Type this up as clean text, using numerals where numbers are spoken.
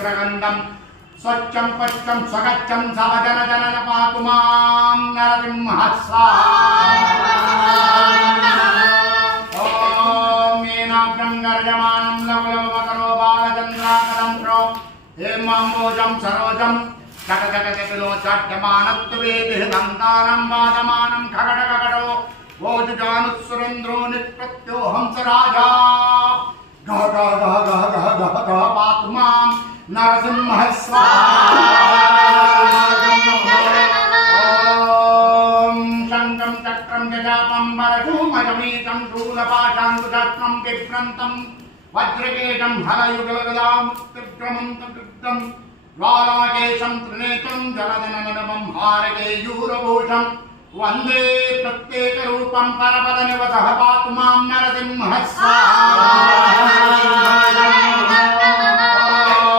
उग्रगन्धं स्वच्छं पच्छं स्वगच्छं सवजनजनन पातु मां नरसिंहः स्वाहा। ॐ येनाभ्यं गर्यमानं लवलवमकरो बालचन्द्राकरन्त्रो हेमाम्बोजं सरोजं चकचकचकिलोचाट्यमानत्वेदिः दन्तानं वादमानं खगडगगडो वोजुजानुस्सुरेन्द्रो निष्प्रत्यो हंसराजा गह गह गह गह गह गह गह पातु मां नरसिंहः स्वाहा। ॐ शङ्खं चक्रं गजापं वरधूमजमीतं शूलपाशाङ्कुशस्त्रं बिभ्रन्तं वज्रकेशं हलयुगलगदां तीव्रमन्तकृतं ज्वालाकेशं त्रिनेत्रं जलदननवं हारकेयूरभूषं वन्दे प्रत्येकरूपं परपदनिवसः पातु मां नरसिंहः स्वाहा।